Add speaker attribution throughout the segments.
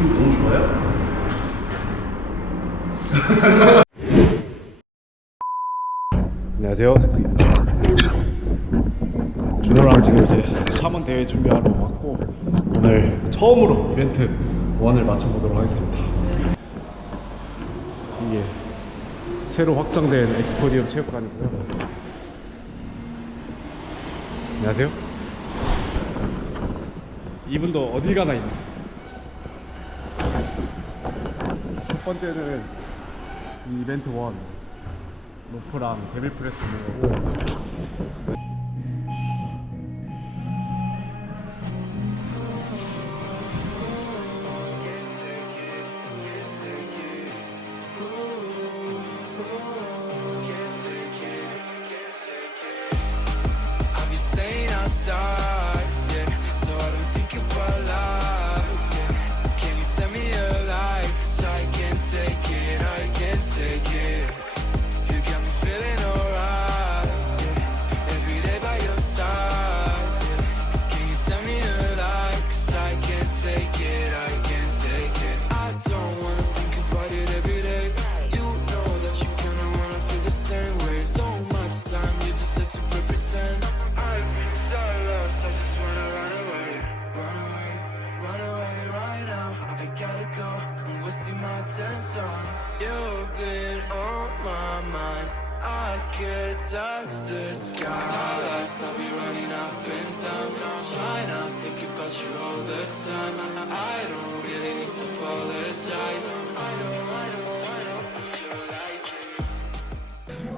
Speaker 1: 기분 너무 좋아요?
Speaker 2: 안녕하세요 섹스입니다. 준호랑 지금 이제 샤먼 대회 준비하러 왔고 오늘 처음으로 이벤트 1을 맞춰보도록 하겠습니다. 이게 새로 확장된 엑스포디움 체육관이고요. 안녕하세요. 이분도 어딜 가나 첫 번째는 이 이벤트 1 로프랑 데빌 프레스 있는 거고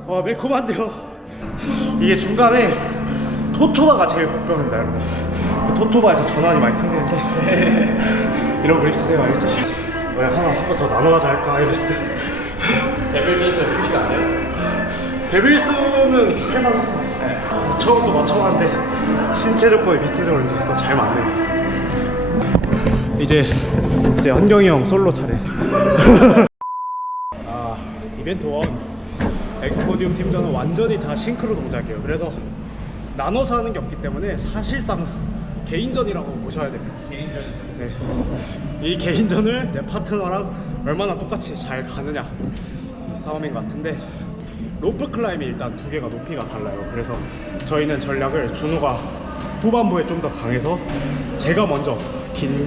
Speaker 1: 와 매콤한데요. 이게 중간에 토토바가 제일 걱정입니다 여러분. 토토바에서 전환이 많이 탕되는데. 이런 그립 쓰세요 알겠죠? 왜 하나 한 번 더 나눠가자 할까 이랬는데
Speaker 3: 데빌즈에서 표시가 안 돼요?
Speaker 1: 데빌스는 해봤었어 처음부터 맞춰봤는데 신체 조건이 비슷해서 그런지 또 잘 맞네요. 이제 이제 한경이 형 솔로 차례. 아 이벤트 1 엑스포디움 팀전은 완전히 다 싱크로 동작이에요. 그래서 나눠서 하는 게 없기 때문에 사실상 개인전이라고 보셔야 됩니다. 개인전 네. 이 개인전을 내 파트너랑 얼마나 똑같이 잘 가느냐. 이 싸움인 것 같은데 로프 클라임이 일단 두 개가 높이가 달라요. 그래서 저희는 전략을 준호가 후반부에 좀 더 강해서 제가 먼저 긴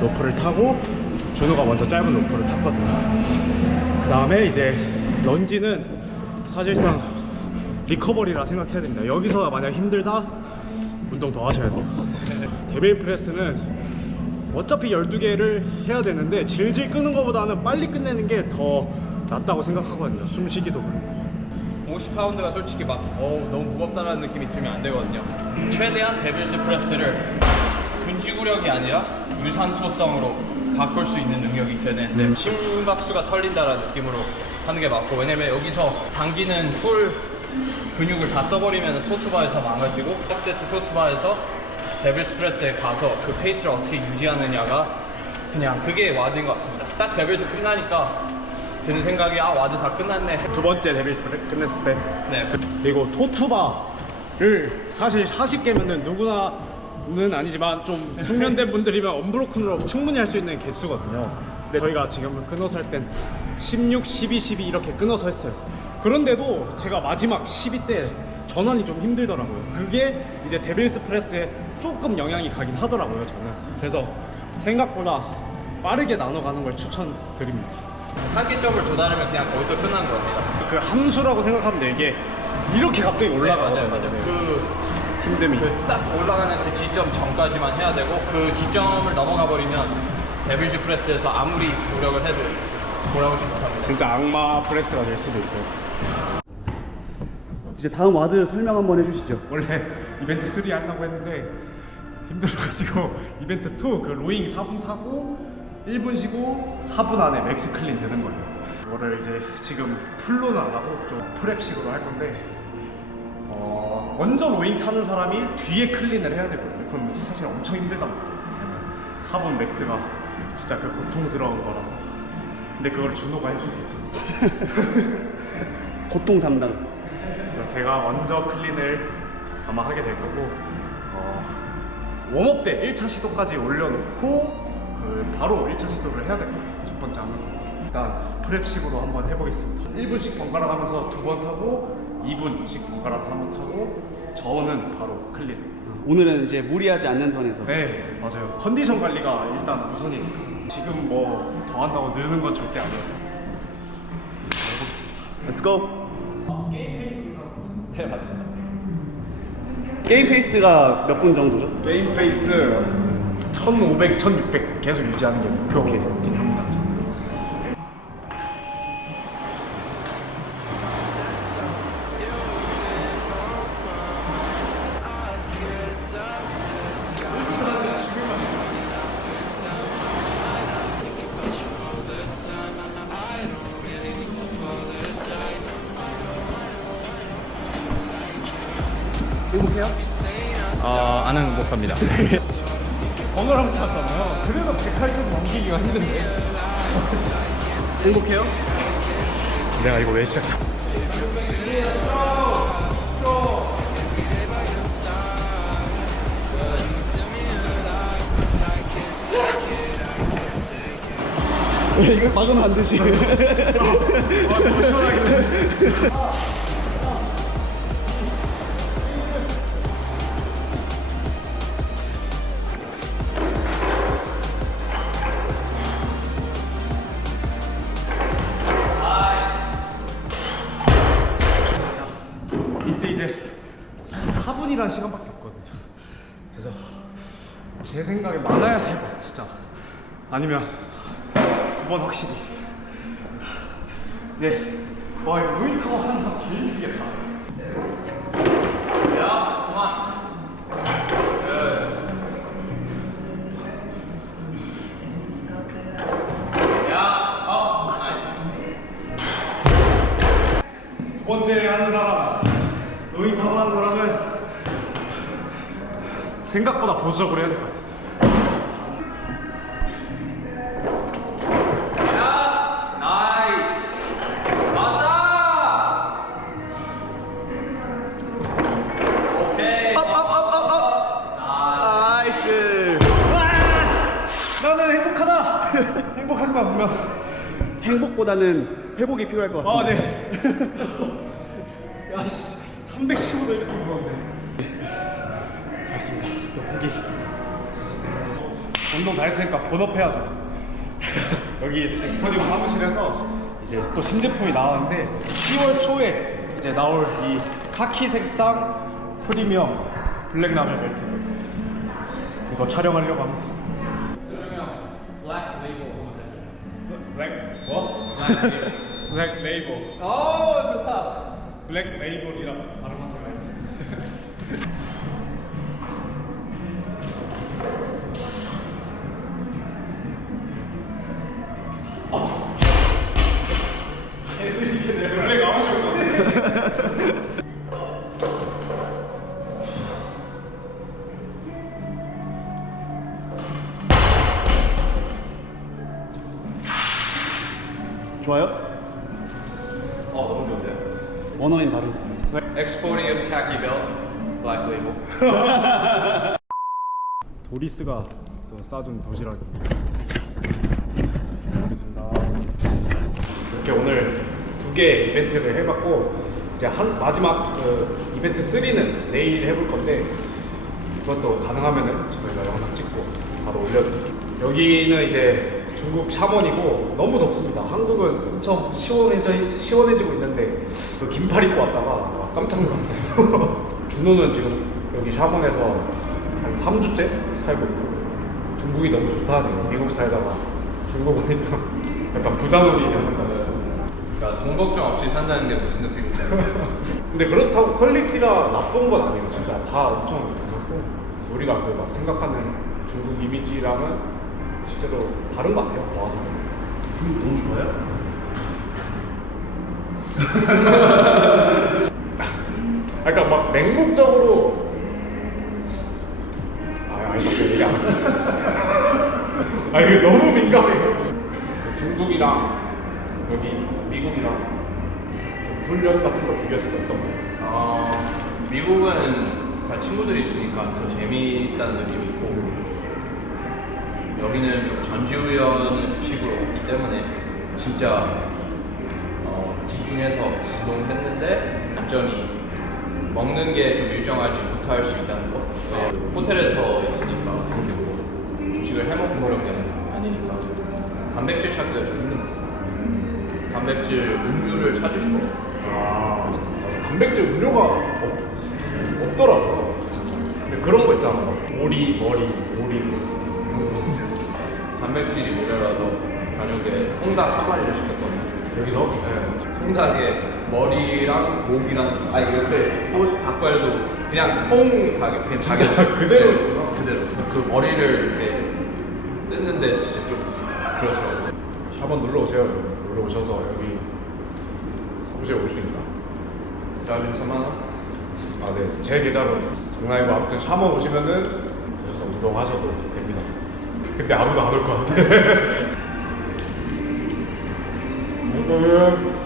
Speaker 1: 로프를 타고 준호가 먼저 짧은 로프를 탔거든요. 그 다음에 이제 런지는 사실상 리커버리라 생각해야 됩니다. 여기서 만약 힘들다 운동 더 하셔야 돼요. 데빌 프레스는 어차피 12개를 해야 되는데 질질 끄는 것보다는 빨리 끝내는 게 더 낫다고 생각하거든요. 숨쉬기도 그렇고.
Speaker 3: 50파운드가 솔직히 막 어우 너무 무겁다는 느낌이 들면 안 되거든요. 최대한 데빌스 프레스를 근지구력이 아니라 유산소성으로 바꿀 수 있는 능력이 있어야 되는데 심박수가 털린다라는 느낌으로 하는 게 맞고 왜냐면 여기서 당기는 풀 근육을 다 써버리면 토투바에서 망가지고 딱 세트 토투바에서 데빌스 프레스에 가서 그 페이스를 어떻게 유지하느냐가 그냥 그게 와드인 것 같습니다. 딱 데빌스 끝나니까 드는 생각이 아 와드 다 끝났네.
Speaker 2: 두 번째 데빌 스프레 끝냈을 때
Speaker 3: 네.
Speaker 2: 그리고 토투바를 사실 40개면은 누구나는 아니지만 좀 숙련된 분들이면 언브로큰으로 충분히 할 수 있는 개수거든요. 근데 저희가 지금 끊어서 할땐 16, 12, 12 이렇게 끊어서 했어요. 그런데도 제가 마지막 12 때 전환이 좀 힘들더라고요. 그게 이제 데빌스 프레스에 조금 영향이 가긴 하더라고요, 저는. 그래서 생각보다 빠르게 나눠가는 걸 추천드립니다.
Speaker 3: 한계점을 도달하면 그냥 거기서 끝난 겁니다.
Speaker 2: 그 함수라고 생각하면 돼. 이게 이렇게 갑자기 올라가요.
Speaker 3: 맞아요, 맞아요. 그,
Speaker 2: 힘듦이.
Speaker 3: 그딱 올라가는 그 지점 전까지만 해야 되고 그 지점을 넘어가 버리면 데빌즈 프레스에서 아무리 노력을 해도 돌아오지 못합니다.
Speaker 2: 진짜 악마 프레스가 될 수도 있어요.
Speaker 1: 이제 다음 와드 설명 한번 해주시죠.
Speaker 2: 원래 이벤트 3 하려고 했는데 힘들어가지고 이벤트 2 그 로잉 4분 타고 1분 쉬고 4분 안에 맥스 클린 되는 거예요. 이거를 이제 지금 풀로는 안 하고 좀 프랩식으로 할 건데 어, 먼저 로잉 타는 사람이 뒤에 클린을 해야 되거든요. 그럼 사실 엄청 힘들단 말이에요. 왜냐면 4분 맥스가 진짜 그 고통스러운 거라서. 근데 그걸 준호가 해주니까.
Speaker 1: 고통 담당.
Speaker 2: 그래서 제가 먼저 클린을 아마 하게 될 거고 어, 웜업 때 1차 시도까지 올려놓고
Speaker 1: 그 바로 1차 시도를 해야 될 것 같아요. 첫 번째 하는 것도. 일단 프랩식으로 한번 해보겠습니다. 1분씩 번갈아 가면서 두 번 타고 2분씩 번갈아 가면서 한 번 타고 저는 바로 클린.
Speaker 4: 오늘은 이제 무리하지 않는 선에서
Speaker 1: 네, 맞아요. 컨디션 관리가 일단 우선이니까. 지금 뭐 더 한다고 느는 건 절대 아니어서. 해보겠습니다.
Speaker 4: Let's go.
Speaker 3: 네 맞습니다.
Speaker 4: 게임 페이스가 몇 분 정도죠?
Speaker 1: 게임 페이스 1500, 1600 계속 유지하는 게 목표긴 합니
Speaker 4: 행복해요?
Speaker 3: 어, 안 행복합니다.
Speaker 1: 번호랑 탔잖아요. 그래도 108점 넘기기가 힘든데.
Speaker 4: 행복해요?
Speaker 1: 내가 이거 왜 시작했
Speaker 4: 이걸 막으면 안 되지.
Speaker 1: 너무 시원하게. 4분이라는 시간밖에 없거든요. 그래서 제 생각에 많아야 3번 진짜. 아니면 두 번 확실히. 네. 와 이거 루인타워 하는 사람 제일 죽겠다. 두 생각보다 보수적으로 해야 될 것 같아.
Speaker 3: 나이스. 맞다. 오케이.
Speaker 4: 나이스.
Speaker 1: 나는 행복하다. 행복할 거야 분명.
Speaker 4: 행복보다는 회복이 필요할 것 같아요.
Speaker 1: 아 네. 야 씨 315도 이렇게 무거운데. 또 후기. 운동 다 했으니까 본업해야죠. 여기 엑스포디움 사무실에서 이제 또 신제품이 나왔는데 10월 초에 이제 나올 이 카키 색상 프리미엄 블랙 라멜 벨트 이거 촬영하려고 합니다. 블랙 뭐? 블랙 레이블.
Speaker 3: 오 좋다.
Speaker 1: 블랙 레이블이라 발음 블랙 아웃이었거든.
Speaker 4: 좋아요?
Speaker 3: 어 너무 좋은데요?
Speaker 4: 원어인 발음.
Speaker 3: 엑스포리움 카키 벨 블랙 레이블.
Speaker 1: 도리스가 또 싸준 도시락입니다. 알겠습니다. 이렇게 오늘 두 개 이벤트를 해봤고 이제 한 마지막 그 이벤트 3는 내일 해볼 건데 그것도 가능하면은 저희가 영상 찍고 바로 올려드릴게요. 여기는 이제 중국 샤먼이고 너무 덥습니다. 한국은 엄청 시원해져, 시원해지고 있는데 그 긴팔 입고 왔다가 깜짝 놀랐어요. 준호는 지금 여기 샤먼에서 한 3주째 살고 있고 중국이 너무 좋다네요. 미국 살다가 중국 오니까 약간 부자놀이 하는 거죠.
Speaker 3: 그러니까 돈 걱정 없이 산다는 게 무슨 느낌인지 알겠어요.
Speaker 1: 근데 그렇다고 퀄리티가 나쁜 건 아니에요. 진짜 다 엄청 괜찮고 우리가 그 막 생각하는 중국 이미지랑은 실제로 다른 것 같아요. 와서.
Speaker 4: 그게 너무 좋아요?
Speaker 1: 그러니까 막 맹목적으로 아 아니 그 얘기 안 할게요. 아 이게 너무 민감해요. 중국이랑 여기 미국이랑 좀 훈련 같은 거 비교했을 때 어떤 거 같아요?
Speaker 3: 어, 미국은 다 친구들이 있으니까 더 재미있다는 느낌이 있고 여기는 좀 전지훈련식으로 했기 때문에 진짜 어, 집중해서 운동했는데 단점이 먹는 게 좀 일정하지 못할 수 있다는 거. 네, 호텔에서 있으니까 그리고 주식을 해먹는 그런 게 아니니까 단백질 찾기가 좀것 같아요. 단백질 음료를 없어요.
Speaker 1: 아, 단백질 음료가 없, 없더라고요. 근데 그런 거 있잖아. 오리, 머리, 오리.
Speaker 3: 단백질이 모자라서 저녁에 통닭 한 마리를 시켰거든요.
Speaker 1: 여기서?
Speaker 3: 네. 통닭에 머리랑 목이랑 아 이렇게 또 닭발도 그냥 콩 가게 그냥 가게
Speaker 1: 그대로
Speaker 3: 네,
Speaker 1: 있구나.
Speaker 3: 그대로 그 머리를 이렇게 뜯는데 진짜 좀 그렇죠.
Speaker 1: 한번 놀러 오세요. 놀러 오셔서 여기 사무실에 올 수 있나?
Speaker 3: 라면 3만 원?
Speaker 1: 아, 네. 제 계좌로 장난이고 아무튼 샤먼 오시면은 오셔서 운동하셔도 됩니다. 근데 아무도 안 올 것 같아. 운동은